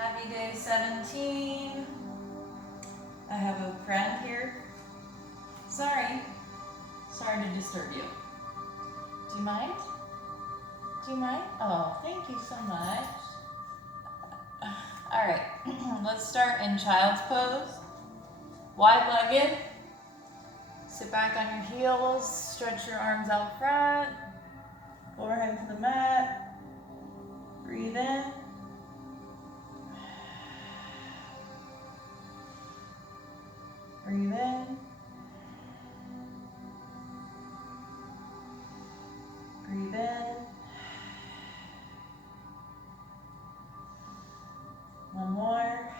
Happy day 17. I have a friend here. Sorry to disturb you. Do you mind? Do you mind? Oh, thank you so much. All right, let's start in child's pose. Wide-legged. Sit back on your heels, stretch your arms out front, forehead to the mat. Breathe in. Breathe in. Breathe in. One more.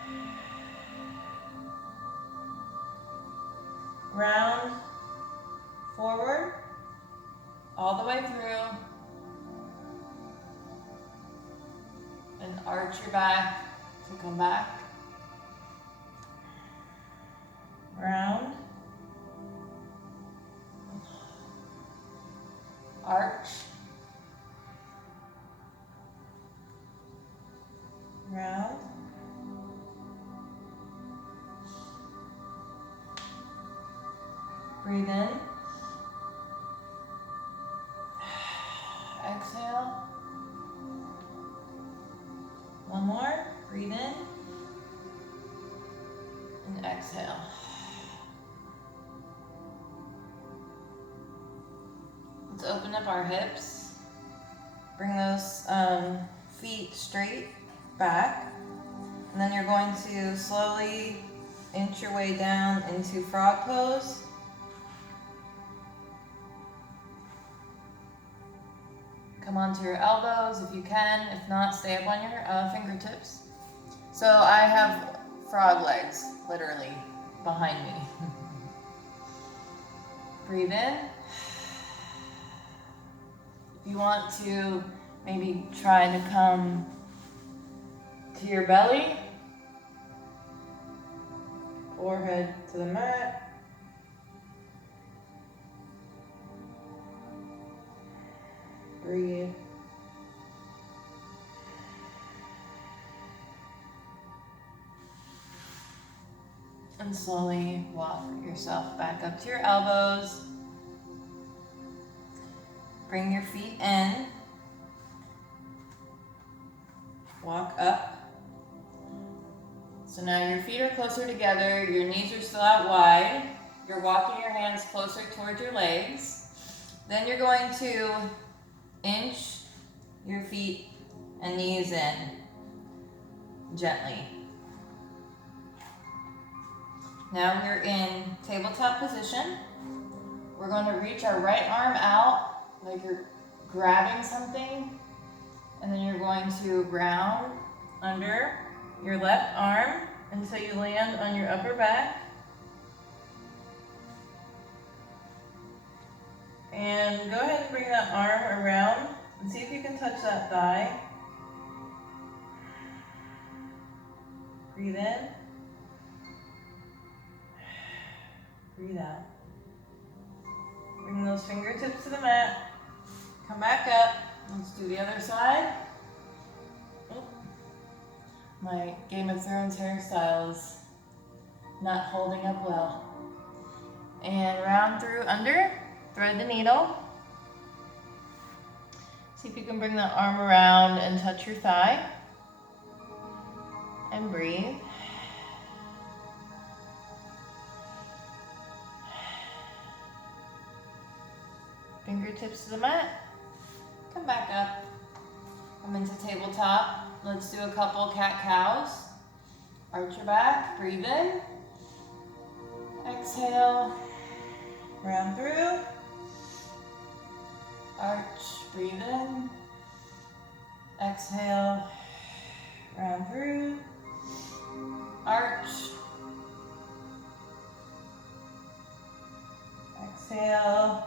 Round forward, all the way through. And arch your back to come back. Round. Arch. Round. Breathe in. Exhale. One more. Breathe in. And exhale. Let's open up our hips. Bring those feet straight back. And then you're going to slowly inch your way down into frog pose. Come onto your elbows if you can. If not, stay up on your fingertips. So I have frog legs, literally, behind me. Breathe in. If you want to maybe try to come to your belly, forehead to the mat. Breathe. And slowly walk yourself back up to your elbows. Bring your feet in. Walk up. So now your feet are closer together, your knees are still out wide. You're walking your hands closer towards your legs. Then you're going to inch your feet and knees in gently. Now we're in tabletop position. We're going to reach our right arm out like you're grabbing something, and then you're going to round under your left arm until you land on your upper back. And go ahead and bring that arm around and see if you can touch that thigh. Breathe in. Breathe out. Bring those fingertips to the mat. Come back up. Let's do the other side. Oh. My Game of Thrones hairstyle is not holding up well. And round through under. Thread the needle. See if you can bring that arm around and touch your thigh. And breathe. Fingertips to the mat. Come back up. Come into tabletop. Let's do a couple cat-cows. Arch your back. Breathe in. Exhale. Round through. Arch, breathe in. Exhale, round through. Arch. Exhale.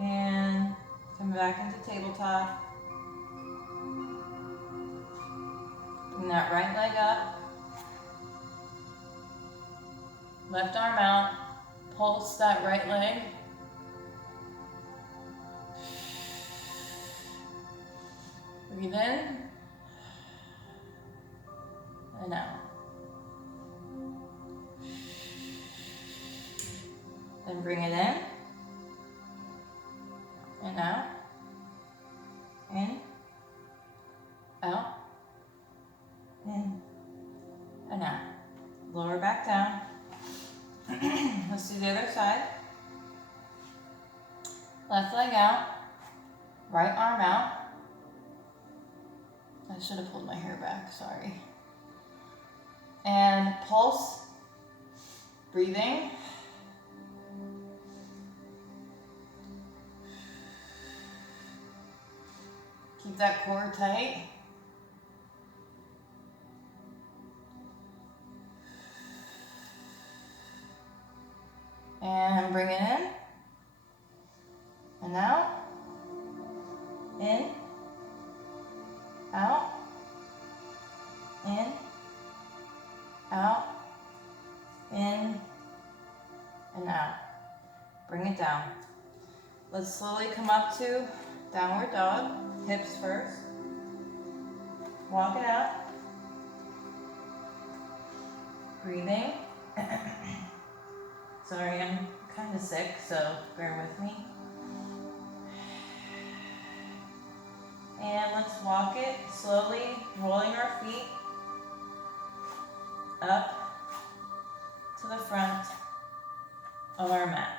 And come back into tabletop. Bring that right leg up. Left arm out. Pulse that right leg. Breathe in. and out. Then bring it in and out, in, out, in, and out. Lower back down. Let's do the other side. Left leg out, right arm out. I should have pulled my hair back, sorry. And pulse, breathing. Keep that core tight. And bring it in. And out. In. Out. In. Out. In. And out. Bring it down. Let's slowly come up to downward dog. Hips first. Walk it out. Breathing. Sorry, I'm kind of sick, so bear with me. And let's walk it slowly, rolling our feet up to the front of our mat.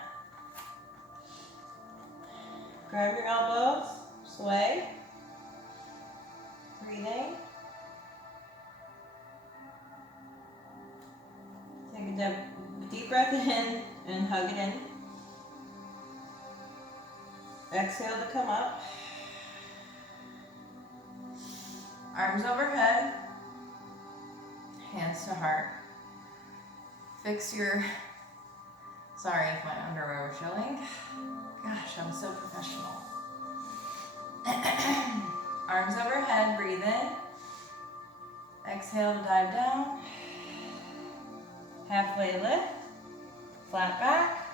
Grab your elbows, sway, breathing. Take a deep breath in and hug it in. Exhale to come up. Arms overhead, hands to heart. Fix your, sorry if my underwear was showing. Gosh, I'm so professional. Arms overhead, breathe in. Exhale to dive down. Halfway lift, flat back,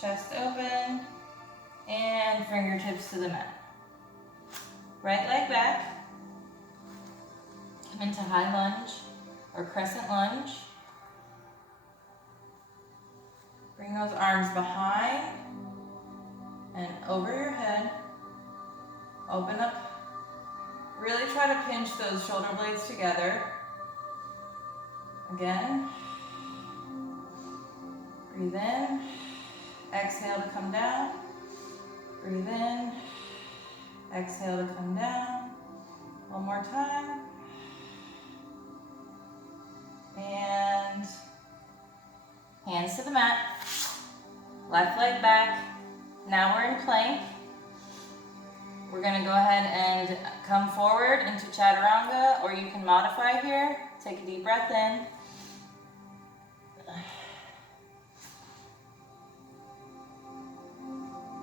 chest open, and fingertips to the mat. Right leg back. Come into high lunge or crescent lunge. Bring those arms behind and over your head. Open up. Really try to pinch those shoulder blades together. Again. Breathe in. Exhale to come down. Breathe in. Exhale to come down. One more time. And hands to the mat. Left leg back. Now we're in plank. We're going to go ahead and come forward into chaturanga, or you can modify here. Take a deep breath in.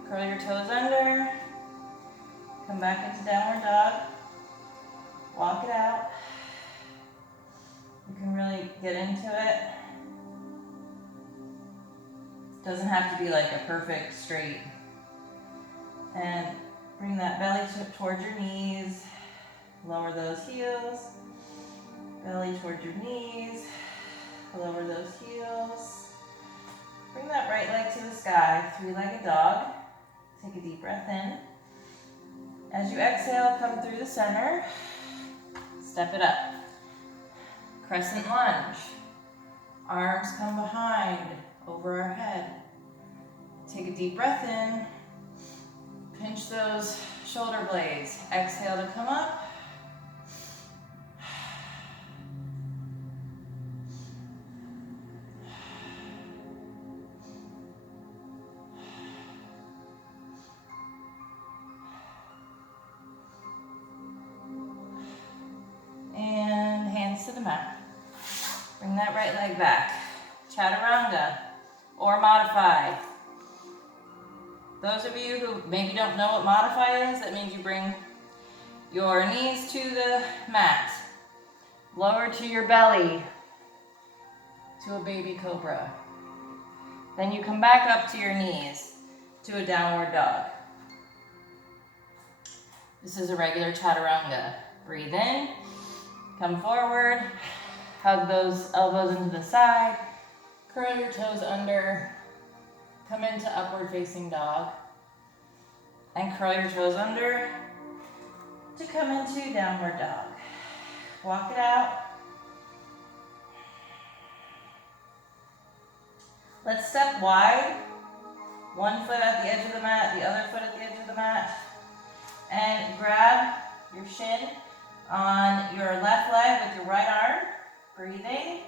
Curl your toes under. Come back into downward dog. Walk it out. You can really get into it. Doesn't have to be like a perfect straight. And bring that belly towards your knees. Lower those heels. Belly towards your knees. Lower those heels. Bring that right leg to the sky. Three-legged dog. Take a deep breath in. As you exhale, come through the center. Step it up. Crescent lunge. Arms come behind, over our head. Take a deep breath in. Pinch those shoulder blades. Exhale to come up. And hands to the mat. Bring that right leg back. Chaturanga or modify. Those of you who maybe don't know what modify is, that means you bring your knees to the mat. Lower to your belly to a baby cobra. Then you come back up to your knees to a downward dog. This is a regular chaturanga. Breathe in, come forward, Hug those elbows into the side. Curl your toes under. Come into upward facing dog. And curl your toes under to come into downward dog. Walk it out. Let's step wide. One foot at the edge of the mat, the other foot at the edge of the mat. And grab your shin on your left leg with your right arm. Breathing.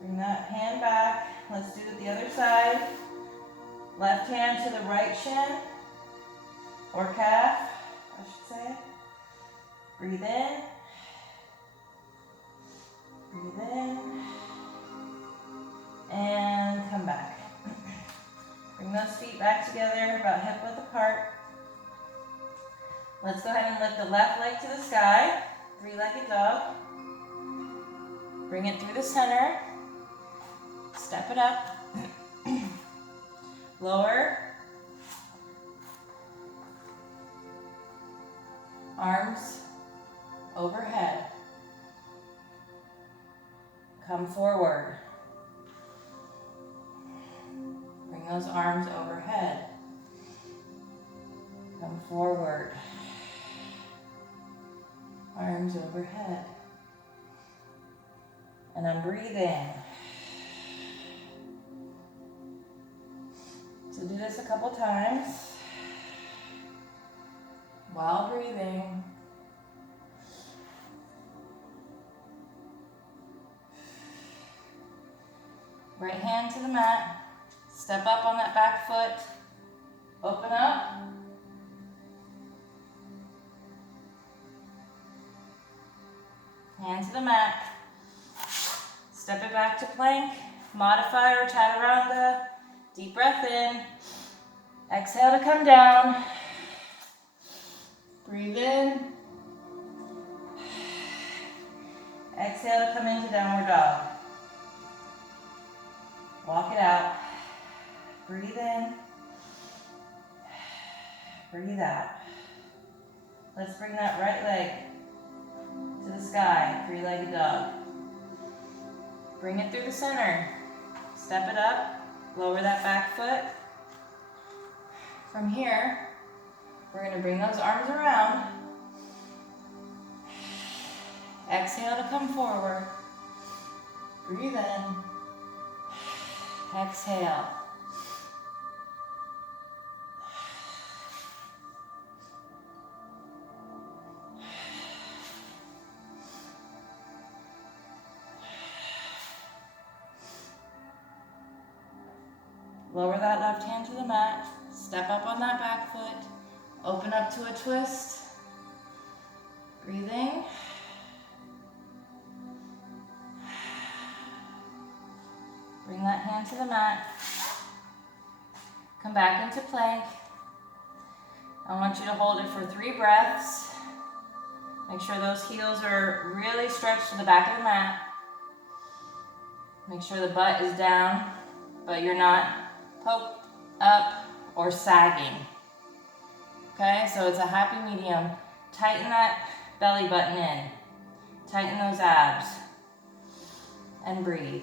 Bring that hand back. Let's do it the other side. Left hand to the right shin, or calf, I should say. Breathe in. Breathe in. And come back. Bring those feet back together, about hip width apart. Let's go ahead and lift the left leg to the sky. Three-legged dog. Bring it through the center. Step it up. Lower. Arms overhead. Come forward. Bring those arms overhead. Come forward. Arms overhead. And I'm breathing. So do this a couple times while breathing. Right hand to the mat. Step up on that back foot. Open up. Hand to the mat. Step it back to plank. Modify or chaturanga. Deep breath in. Exhale to come down. Breathe in. Exhale to come into downward dog. Walk it out. Breathe in. Breathe out. Let's bring that right leg to the sky. Three-legged dog. Bring it through the center. Step it up. Lower that back foot. From here, we're going to bring those arms around. Exhale to come forward. Breathe in. Exhale. Lower that left hand to the mat. Step up on that back foot. Open up to a twist. Breathing. Bring that hand to the mat. Come back into plank. I want you to hold it for 3 breaths. Make sure those heels are really stretched to the back of the mat. Make sure the butt is down, but you're not poked up or sagging. Okay, so it's a happy medium. Tighten that belly button in. Tighten those abs. And breathe.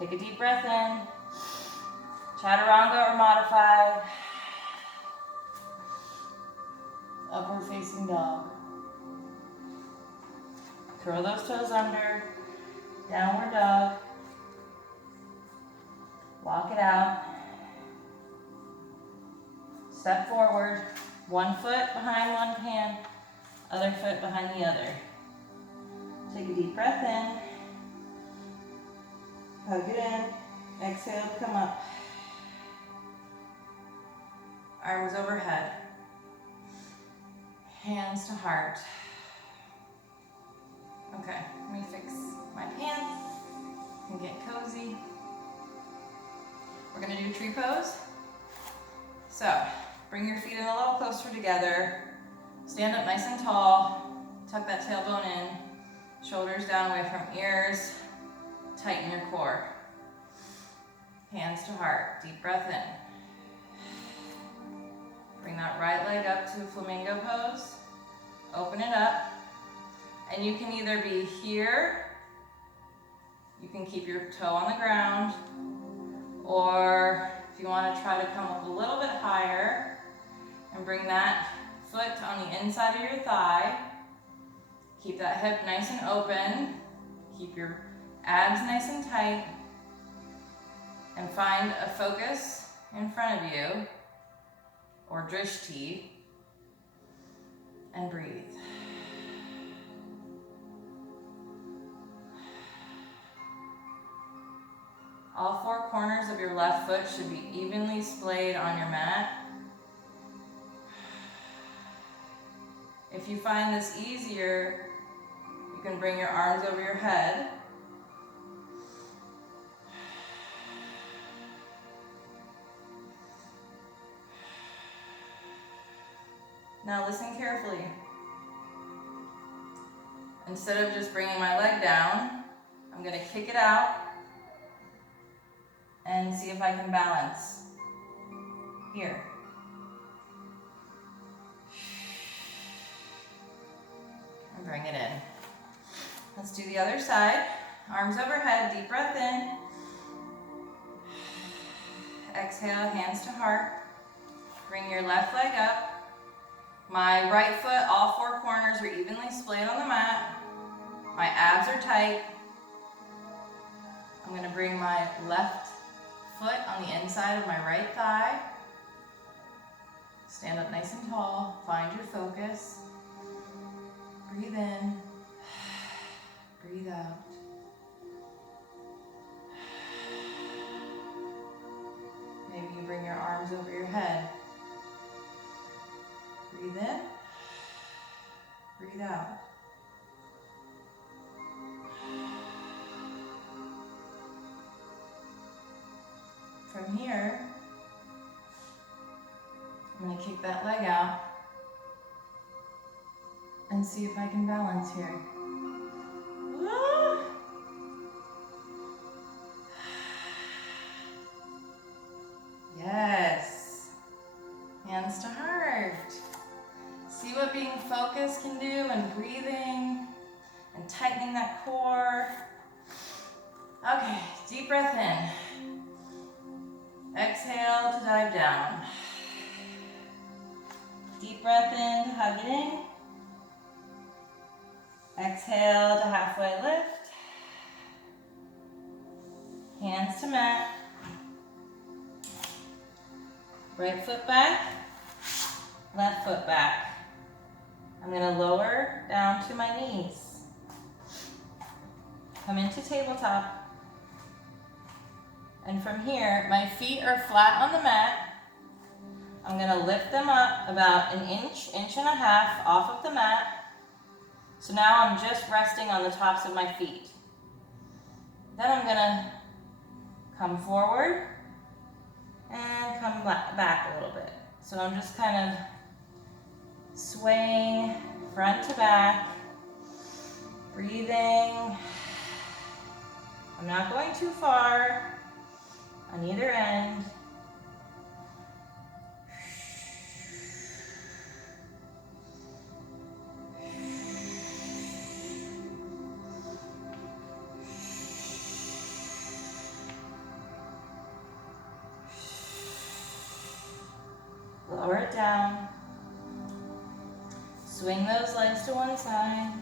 Take a deep breath in. Chaturanga or modified. Upward facing dog. Curl those toes under. Downward dog. Walk it out. Step forward. One foot behind one hand. Other foot behind the other. Take a deep breath in. Hug it in. Exhale to come up. Arms overhead. Hands to heart. Okay, let me fix my pants and get cozy. We're gonna do tree pose. So, bring your feet in a little closer together. Stand up nice and tall. Tuck that tailbone in. Shoulders down away from ears. Tighten your core. Hands to heart. Deep breath in. Bring that right leg up to a flamingo pose. Open it up. And you can either be here, you can keep your toe on the ground, or if you want to try to come up a little bit higher and bring that foot on the inside of your thigh. Keep that hip nice and open. Keep your abs nice and tight. And find a focus in front of you, or drishti, and breathe. All four corners of your left foot should be evenly splayed on your mat. If you find this easier, you can bring your arms over your head. Now listen carefully. Instead of just bringing my leg down, I'm going to kick it out and see if I can balance here. And bring it in. Let's do the other side. Arms overhead, deep breath in. Exhale, hands to heart. Bring your left leg up. My right foot, all four corners are evenly splayed on the mat. My abs are tight. I'm going to bring my left foot on the inside of my right thigh. Stand up nice and tall. Find your focus. Breathe in. Breathe out. Maybe you bring your arms over your head. Breathe in. Breathe out. From here, I'm going to kick that leg out and see if I can balance here. Yes. Hands to heart. See what being focused can do, and breathing and tightening that core. Okay, deep breath in. Exhale to dive down. Deep breath in to hug it in. Exhale to halfway lift. Hands to mat. Right foot back, left foot back. I'm going to lower down to my knees. Come into tabletop. And from here, my feet are flat on the mat. I'm going to lift them up about an inch, inch and a half off of the mat. So now I'm just resting on the tops of my feet. Then I'm going to come forward and come back a little bit. So I'm just kind of swaying front to back, breathing. I'm not going too far on either end. Lower it down. Swing those legs to one side.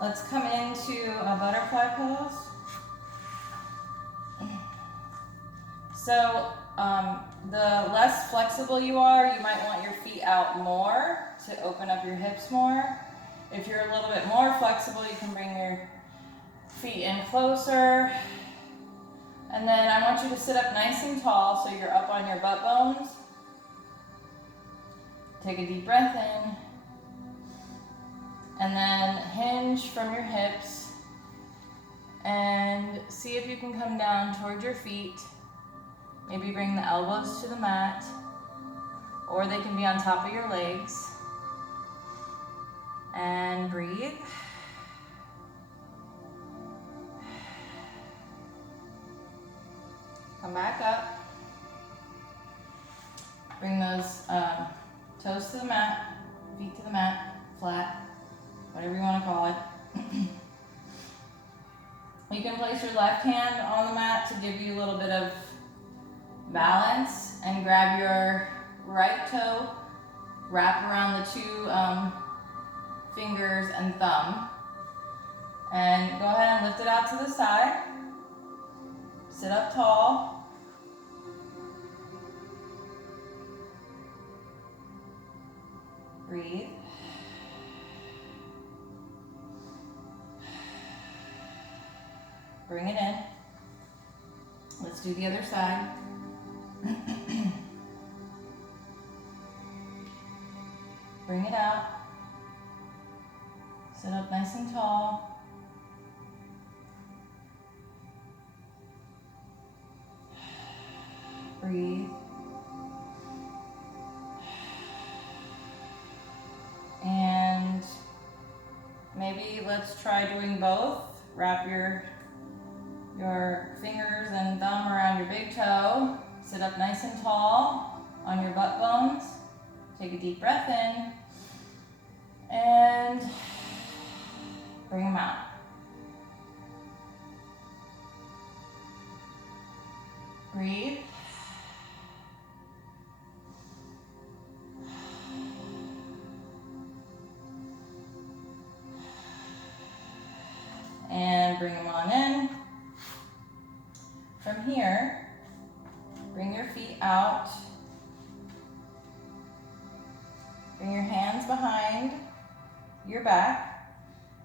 Let's come into a butterfly pose. So the less flexible you are, you might want your feet out more to open up your hips more. If you're a little bit more flexible, you can bring your feet in closer. And then I want you to sit up nice and tall so you're up on your butt bones. Take a deep breath in. And then hinge from your hips. And see if you can come down towards your feet. Maybe bring the elbows to the mat. Or they can be on top of your legs. And breathe. Come back up. Bring those toes to the mat, feet to the mat, flat, whatever you want to call it. You can place your left hand on the mat to give you a little bit of balance, and grab your right toe, wrap around the two fingers and thumb, and go ahead and lift it out to the side. Sit up tall. Breathe. Bring it in. Let's do the other side. Bring it out. Sit up nice and tall. Breathe. And maybe let's try doing both. Wrap your fingers and thumb around your big toe. Sit up nice and tall on your butt bones. Take a deep breath in. And bring them out. Breathe. And bring them on in. From here, bring your feet out. Bring your hands behind your back.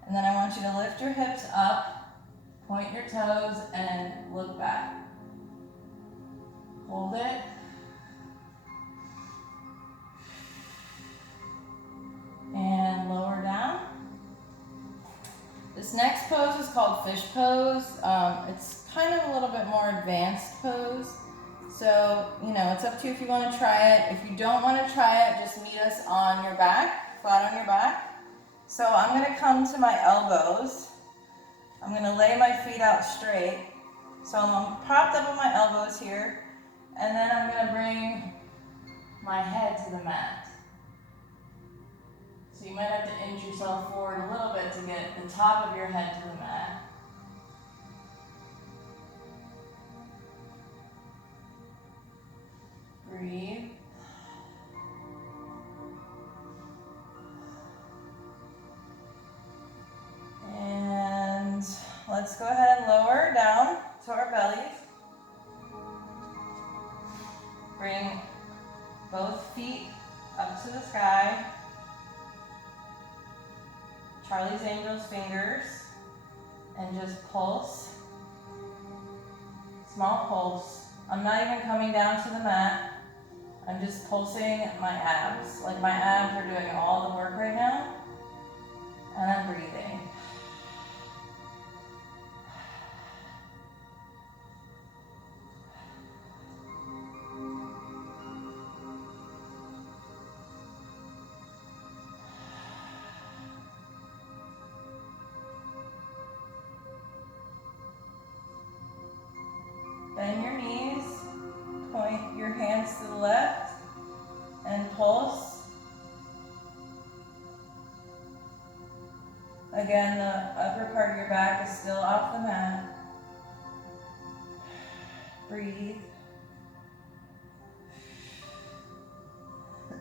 And then I want you to lift your hips up, point your toes, and look back. Hold it. And lower down. This next pose is called fish pose. It's kind of a little bit more advanced pose. So, it's up to you if you want to try it. If you don't want to try it, just meet us on your back, flat on your back. So I'm going to come to my elbows. I'm going to lay my feet out straight. So I'm propped up on my elbows here. And then I'm going to bring my head to the mat. So you might have to inch yourself forward a little bit to get the top of your head to the mat. Breathe. And let's go ahead and lower down to our bellies. Bring both feet up to the sky. Charlie's Angels fingers, and just pulse. Small pulse. I'm not even coming down to the mat. I'm just pulsing my abs. Like my abs are doing all the work right now. And I'm breathing. Bend your knees, point your hands to the left, and pulse. Again, the upper part of your back is still off the mat. Breathe.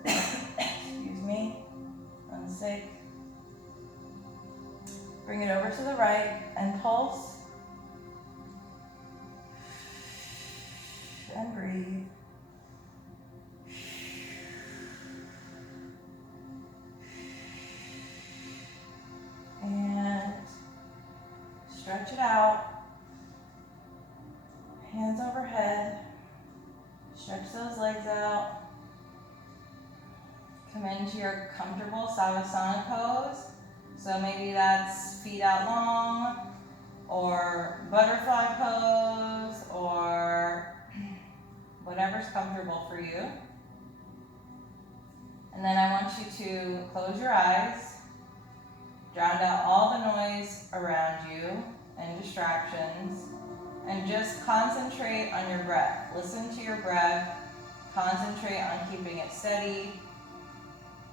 Excuse me, I'm sick. Bring it over to the right and pulse. And breathe. And stretch it out. Hands overhead. Stretch those legs out. Come into your comfortable Savasana pose. So maybe that's feet out long, or butterfly pose, or whatever's comfortable for you. And then I want you to close your eyes Drown out all the noise around you and distractions, and just concentrate on your breath. Listen to your breath, concentrate on keeping it steady,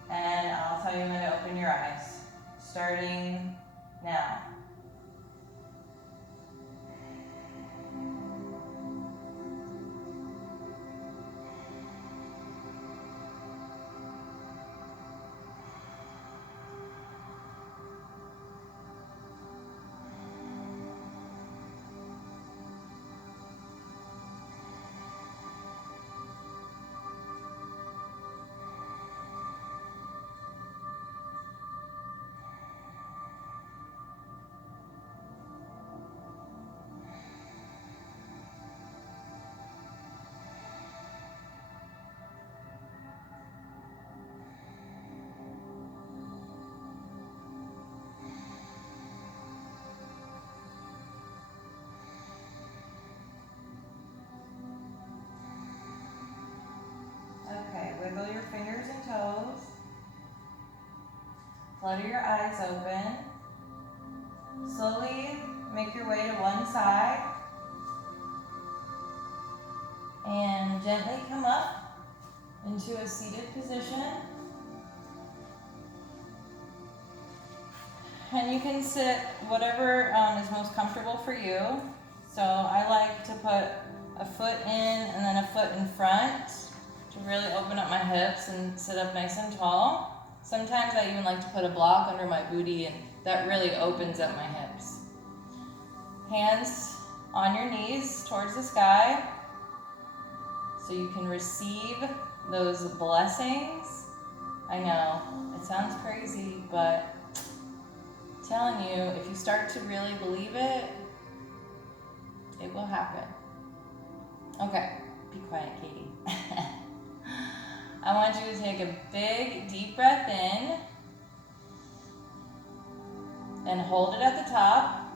and I'll tell you when to open your eyes, starting now. Okay, wiggle your fingers and toes. Flutter your eyes open. Slowly make your way to one side. And gently come up into a seated position. And you can sit whatever is most comfortable for you. So I like to put a foot in and then a foot in front to really open up my hips and sit up nice and tall. Sometimes I even like to put a block under my booty, and that really opens up my hips. Hands on your knees towards the sky so you can receive those blessings. I know, it sounds crazy, but I'm telling you, if you start to really believe it, it will happen. Okay, be quiet, Katie. I want you to take a big, deep breath in and hold it at the top.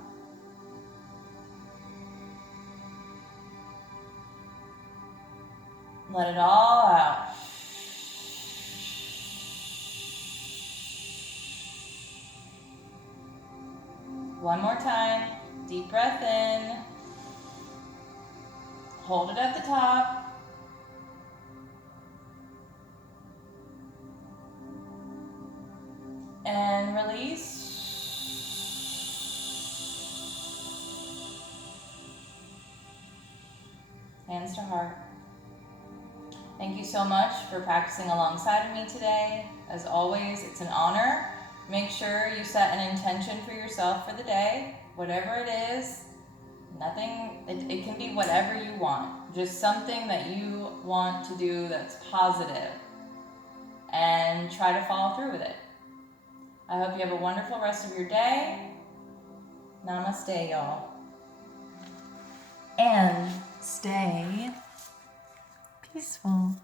Let it all out. One more time. Deep breath in. Hold it at the top. And release. Hands to heart. Thank you so much for practicing alongside of me today. As always, it's an honor. Make sure you set an intention for yourself for the day, whatever it is. It can be whatever you want. Just something that you want to do that's positive, and try to follow through with it. I hope you have a wonderful rest of your day. Namaste, y'all. And stay peaceful.